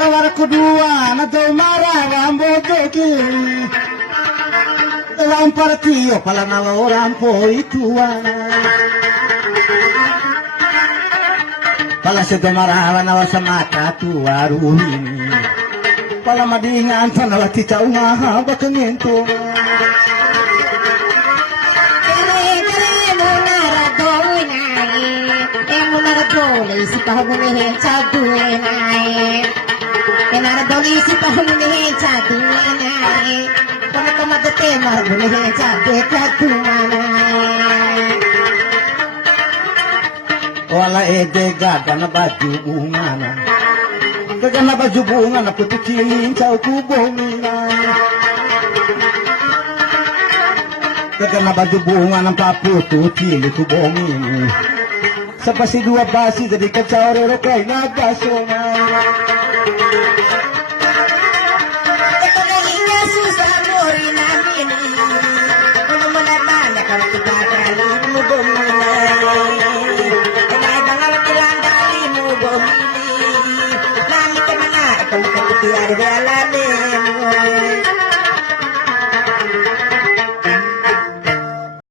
Kawar kedua na daw mararang bodoki. Lampar tiyo pala naloran po ituana. Pala sa damarawan na sa mata tuwaruhin. Pala madingan pa na tita umahaba kangento. Si pahumulihin sa duwenay Inaradoli si pahumulihin sa duwenay Kung kumadate mahulihin sa duwenay Wala gada na baju bunga na Gaga na baju bunga na putikilin sa kubong nila Gaga na baju bunga ng papututil kubong nila Sa pasi dua basi dari kacaurero kay nagbaso na Ito na Yesus amori namin Kung naman nakang tigagalin mo bumili Kaya bangal tilang dali mo bumili Nami ka na itong kapitiyari wala